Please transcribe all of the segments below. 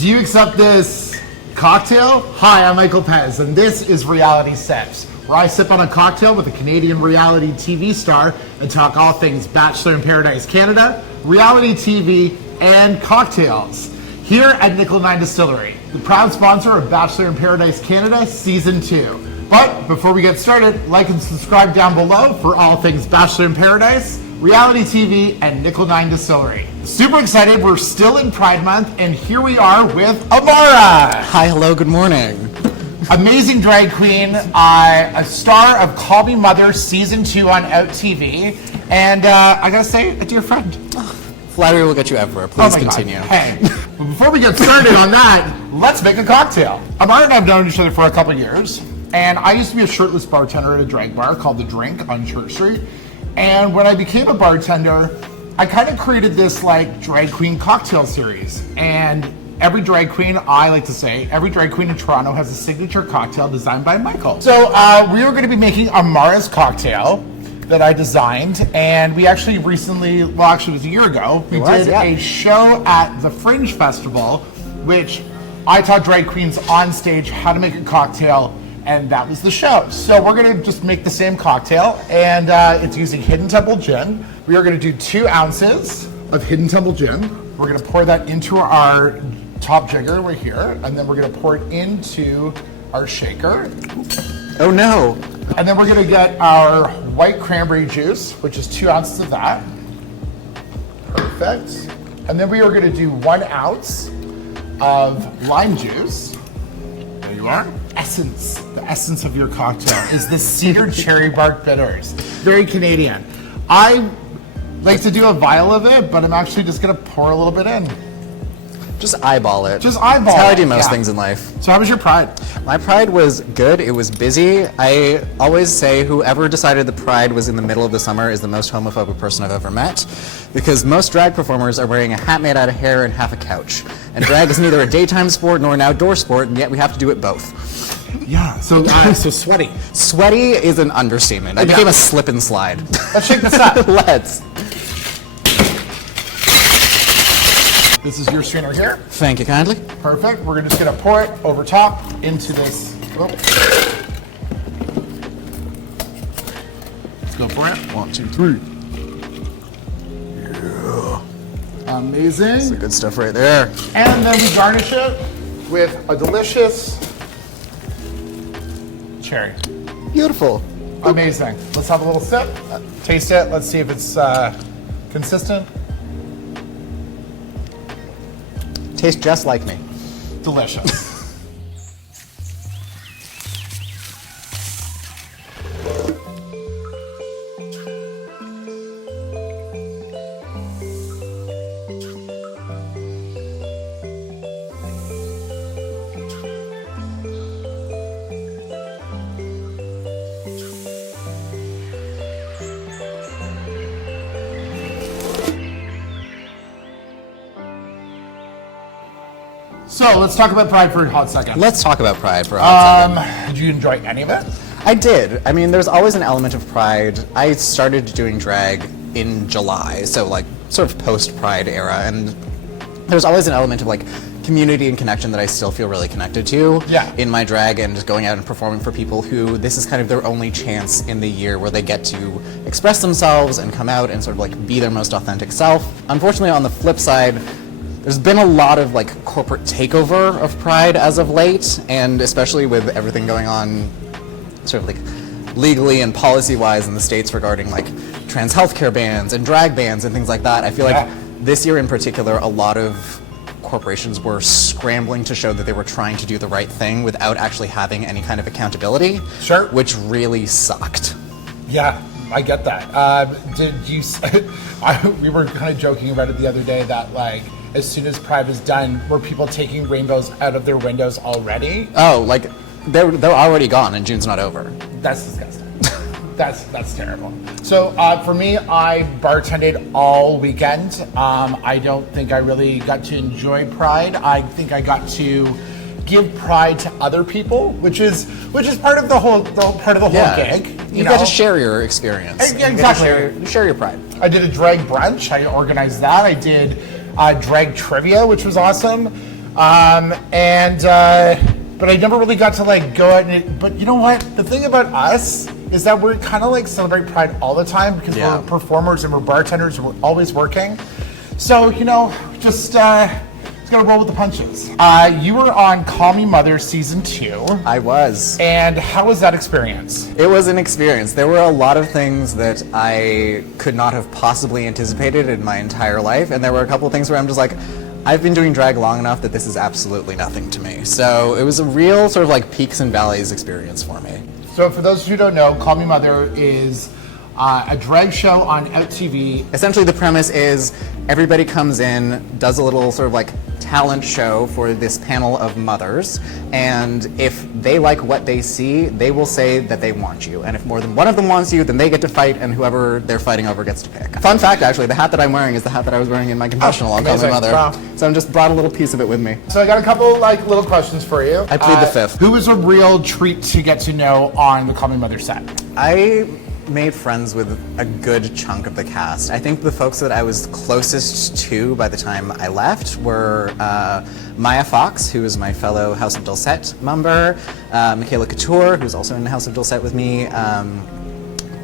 Do you accept this cocktail? Hi, I'm Michael Pez, and this is Reality Sips, where I sip on a cocktail with a Canadian reality TV star and talk all things Bachelor in Paradise Canada, reality TV, and cocktails. Here at Nickel 9 Distillery, the proud sponsor of Bachelor in Paradise Canada Season 2. But before we get started, like and subscribe down below for all things Bachelor in Paradise, reality TV, and Nickel 9 Distillery. Super excited, we're still in Pride Month, and here we are with Imarra. Hi, hello, good morning. Amazing drag queen, a star of Call Me Mother Season 2 on Out TV, and I gotta say, a dear friend. Flattery will get you everywhere. Please continue. God. Hey, but before we get started on that, let's make a cocktail. Imarra and I have known each other for a couple years, and I used to be a shirtless bartender at a drag bar called The Drink on Church Street. And when I became a bartender, I kind of created this like drag queen cocktail series. And every drag queen, I like to say, every drag queen in Toronto has a signature cocktail designed by Michael. So we are going to be making Imarra's cocktail that I designed. And we actually recently, well actually it was a year ago, we did a show at the Fringe Festival, which I taught drag queens on stage how to make a cocktail. And that was the show. So we're gonna just make the same cocktail, and it's using Hidden Temple Gin. We are gonna do 2 ounces of Hidden Temple Gin. We're gonna pour that into our top jigger right here, and then we're gonna pour it into our shaker. Oh no. And then we're gonna get our white cranberry juice, which is 2 ounces of that. Perfect. And then we are gonna do 1 ounce of lime juice. There you are. The essence of your cocktail is the cedar cherry bark bitters. Very Canadian. I like to do a vial of it, but I'm actually just gonna pour a little bit in. Just eyeball it. Just eyeball it. That's how I do most things in life. So how was your Pride? My Pride was good. It was busy. I always say whoever decided the Pride was in the middle of the summer is the most homophobic person I've ever met, because most drag performers are wearing a hat made out of hair and half a couch. And drag is neither a daytime sport nor an outdoor sport, and yet we have to do it both. Yeah, so sweaty. Sweaty is an understatement. I became a slip and slide. Let's shake this up. Let's. This is your strainer here. Thank you kindly. Perfect. We're just gonna pour it over top into this. Oh. Let's go for it. 1, 2, 3. Yeah. Amazing. That's the good stuff right there. And then we garnish it with a delicious cherry. Beautiful. Amazing. Let's have a little sip. Taste it. Let's see if it's consistent. Tastes just like me. Delicious. So let's talk about Pride for a hot second. Let's talk about Pride for a hot second. Did you enjoy any of it? I did. I mean, there's always an element of Pride. I started doing drag in July, so like sort of post-Pride era, and there's always an element of like community and connection that I still feel really connected to in my drag, and just going out and performing for people who this is kind of their only chance in the year where they get to express themselves and come out and sort of like be their most authentic self. Unfortunately, on the flip side, there's been a lot of like corporate takeover of Pride as of late, and especially with everything going on sort of like legally and policy-wise in the States regarding like trans healthcare bans and drag bans and things like that. I feel like this year in particular, a lot of corporations were scrambling to show that they were trying to do the right thing without actually having any kind of accountability, which really sucked. Yeah, I get that. Did you? We were kind of joking about it the other day that like, as soon as Pride was done, were people taking rainbows out of their windows already? Oh, like they're already gone and June's not over. That's disgusting. That's terrible. So for me, I bartended all weekend. I don't think I really got to enjoy Pride. I think I got to give pride to other people, which is part of the whole gig. You get to share your experience. Yeah, exactly. Share your pride. I did a drag brunch. I organized that. I did drag trivia, which was awesome. But I never really got to like go out but you know what? The thing about us is that we're kind of like celebrate Pride all the time because we're performers and we're bartenders and we're always working. So, just gonna roll with the punches. You were on Call Me Mother season 2. I was. And how was that experience? It was an experience. There were a lot of things that I could not have possibly anticipated in my entire life, and there were a couple of things where I'm just like, I've been doing drag long enough that this is absolutely nothing to me. So it was a real sort of like peaks and valleys experience for me. So for those who don't know, Call Me Mother is a drag show on OutTV. Essentially the premise is everybody comes in, does a little sort of like talent show for this panel of mothers, and if they like what they see, they will say that they want you. And if more than one of them wants you, then they get to fight, and whoever they're fighting over gets to pick. Fun fact, actually, the hat that I'm wearing is the hat that I was wearing in my confessional on Call Me Mother. Wow. So I just brought a little piece of it with me. So I got a couple like little questions for you. I plead the fifth. Who was a real treat to get to know on the Call Me Mother set? I made friends with a good chunk of the cast. I think the folks that I was closest to by the time I left were Maya Fox, who is my fellow House of Dulcet member, Michaela Couture, who's also in the House of Dulcet with me,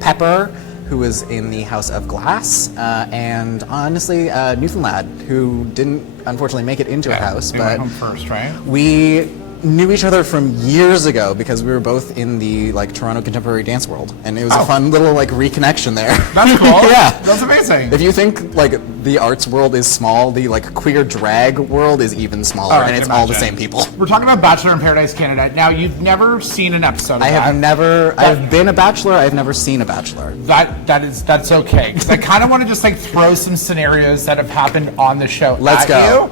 Pepper, who was in the House of Glass, and honestly, Newfoundland, who didn't unfortunately make it into a house, we but went home first, right? we knew each other from years ago because we were both in the like Toronto contemporary dance world, and it was a fun little like reconnection there. That's cool. Yeah, that's amazing. If you think like the arts world is small, the like queer drag world is even smaller, and it's all the same people. We're talking about Bachelor in Paradise Canada. Now, you've never seen an episode of I've been a Bachelor. I've never seen a Bachelor. That's okay, because I kind of want to just like throw some scenarios that have happened on the show. Let's go.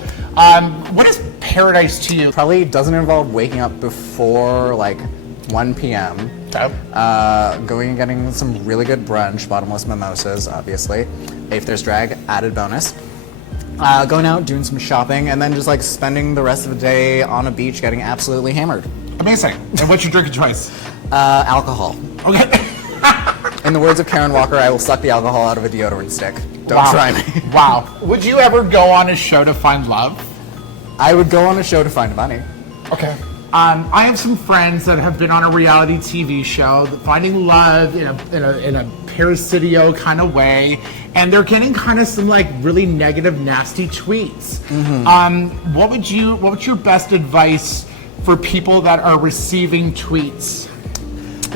What is Paradise to you? Probably doesn't involve waking up before like 1 p.m. Okay. Going and getting some really good brunch, bottomless mimosas, obviously. If there's drag, added bonus. Going out, doing some shopping, and then just like spending the rest of the day on a beach getting absolutely hammered. Amazing. And what's your drink of choice? Alcohol. Okay. In the words of Karen Walker, I will suck the alcohol out of a deodorant stick. Don't try me. Wow. Would you ever go on a show to find love? I would go on a show to find money. Okay. I have some friends that have been on a reality TV show, finding love in a parasidio kind of way, and they're getting kind of some like really negative, nasty tweets. Mm-hmm. What's your best advice for people that are receiving tweets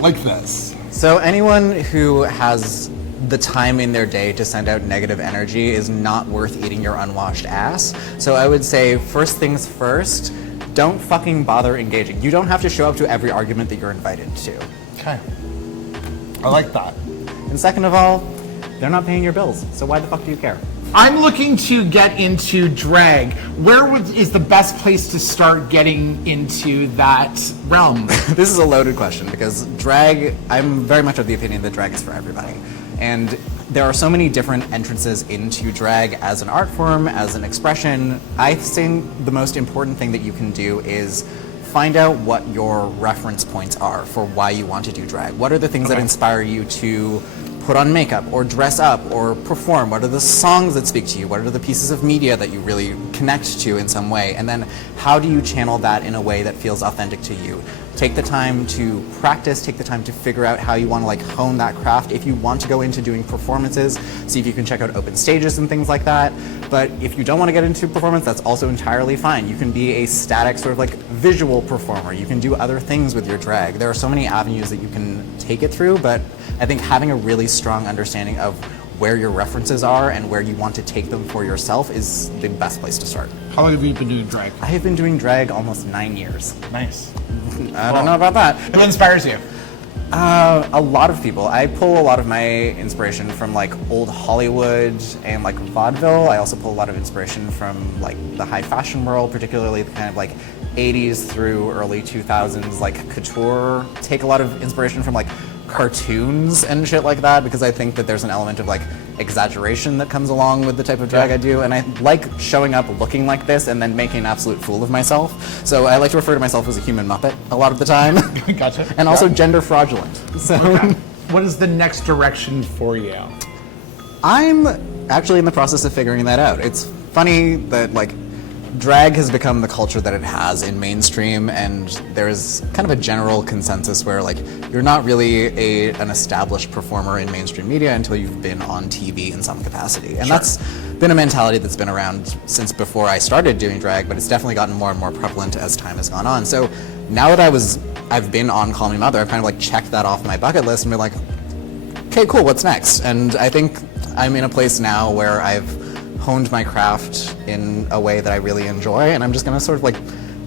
like this? So anyone who has the time in their day to send out negative energy is not worth eating your unwashed ass. So I would say, first things first, don't fucking bother engaging. You don't have to show up to every argument that you're invited to. Okay. I like that. And second of all, they're not paying your bills, so why the fuck do you care? I'm looking to get into drag. Where is the best place to start getting into that realm? This is a loaded question because drag, I'm very much of the opinion that drag is for everybody. And there are so many different entrances into drag as an art form, as an expression. I think the most important thing that you can do is find out what your reference points are for why you want to do drag. What are the things that inspire you to put on makeup or dress up or perform? What are the songs that speak to you? What are the pieces of media that you really connect to in some way? And then how do you channel that in a way that feels authentic to you? Take the time to practice, take the time to figure out how you want to like hone that craft. If you want to go into doing performances, see if you can check out open stages and things like that. But if you don't want to get into performance, that's also entirely fine. You can be a static sort of like visual performer. You can do other things with your drag. There are so many avenues that you can take it through, but I think having a really strong understanding of where your references are and where you want to take them for yourself is the best place to start. How long have you been doing drag? I have been doing drag almost 9 years. Nice. I don't know about that. Who inspires you? A lot of people. I pull a lot of my inspiration from like old Hollywood and like vaudeville. I also pull a lot of inspiration from like the high fashion world, particularly the kind of like 80s through early 2000s like couture. Take a lot of inspiration from like cartoons and shit like that because I think that there's an element of like exaggeration that comes along with the type of drag I do, and I like showing up looking like this and then making an absolute fool of myself. So I like to refer to myself as a human Muppet a lot of the time. Gotcha. And also gender fraudulent. So what is the next direction for you? I'm actually in the process of figuring that out. It's funny that like drag has become the culture that it has in mainstream, and there's kind of a general consensus where like you're not really an established performer in mainstream media until you've been on TV in some capacity. And that's been a mentality that's been around since before I started doing drag, but it's definitely gotten more and more prevalent as time has gone on. So now that I've been on Call Me Mother, I've kind of like checked that off my bucket list and been like, okay, cool, what's next? And I think I'm in a place now where I've honed my craft in a way that I really enjoy, and I'm just gonna sort of like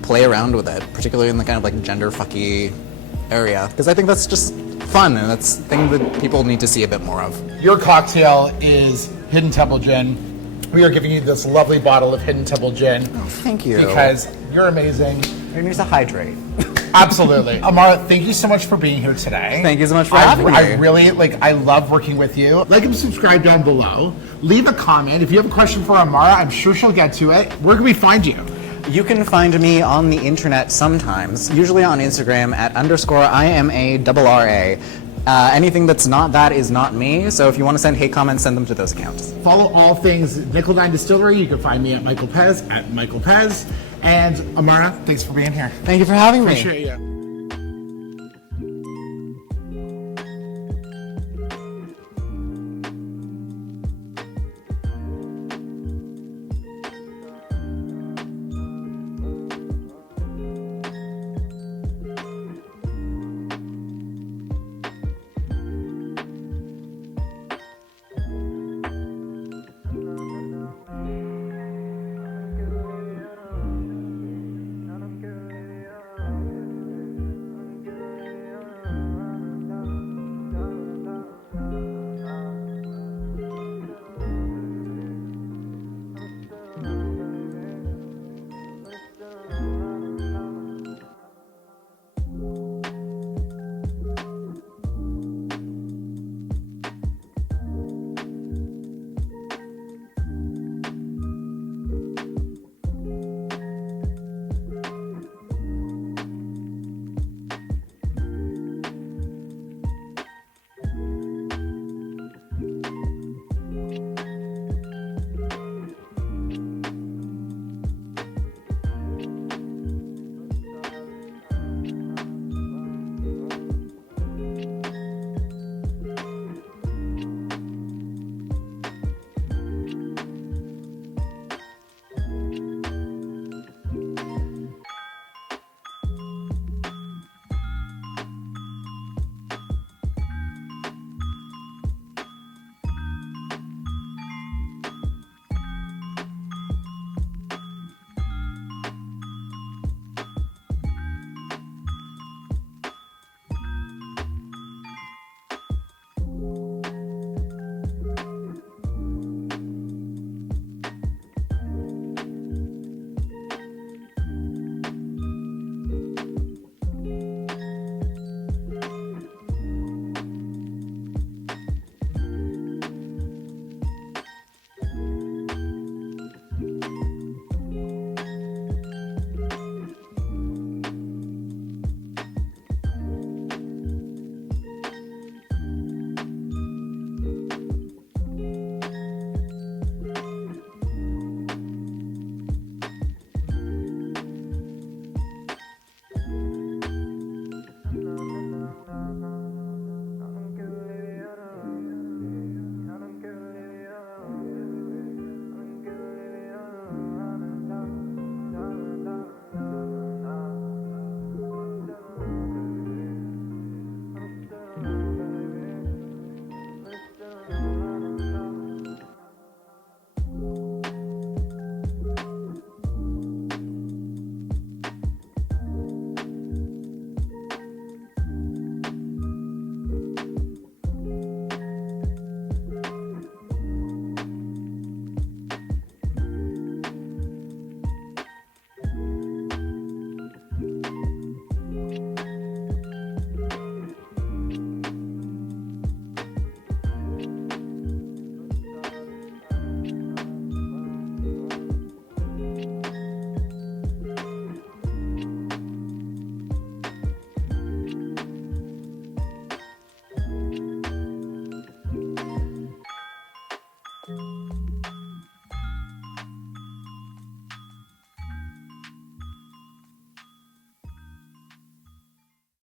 play around with it, particularly in the kind of like gender fucky area, because I think that's just fun, and that's a thing that people need to see a bit more of. Your cocktail is Hidden Temple Gin. We are giving you this lovely bottle of Hidden Temple Gin. Oh, thank you. Because you're amazing. You need to hydrate. Absolutely. Imarra, thank you so much for being here today. Thank you so much for having me. I really, I love working with you. Like and subscribe down below. Leave a comment. If you have a question for Imarra, I'm sure she'll get to it. Where can we find you? You can find me on the internet sometimes, usually on Instagram at _IMARRA. Anything that's not that is not me, so if you want to send hate comments, send them to those accounts. Follow all things Nickel 9 Distillery. You can find me at Michael Pez, at Michael Pez. And Imarra, thanks for being here. Thank you for having me. Appreciate you.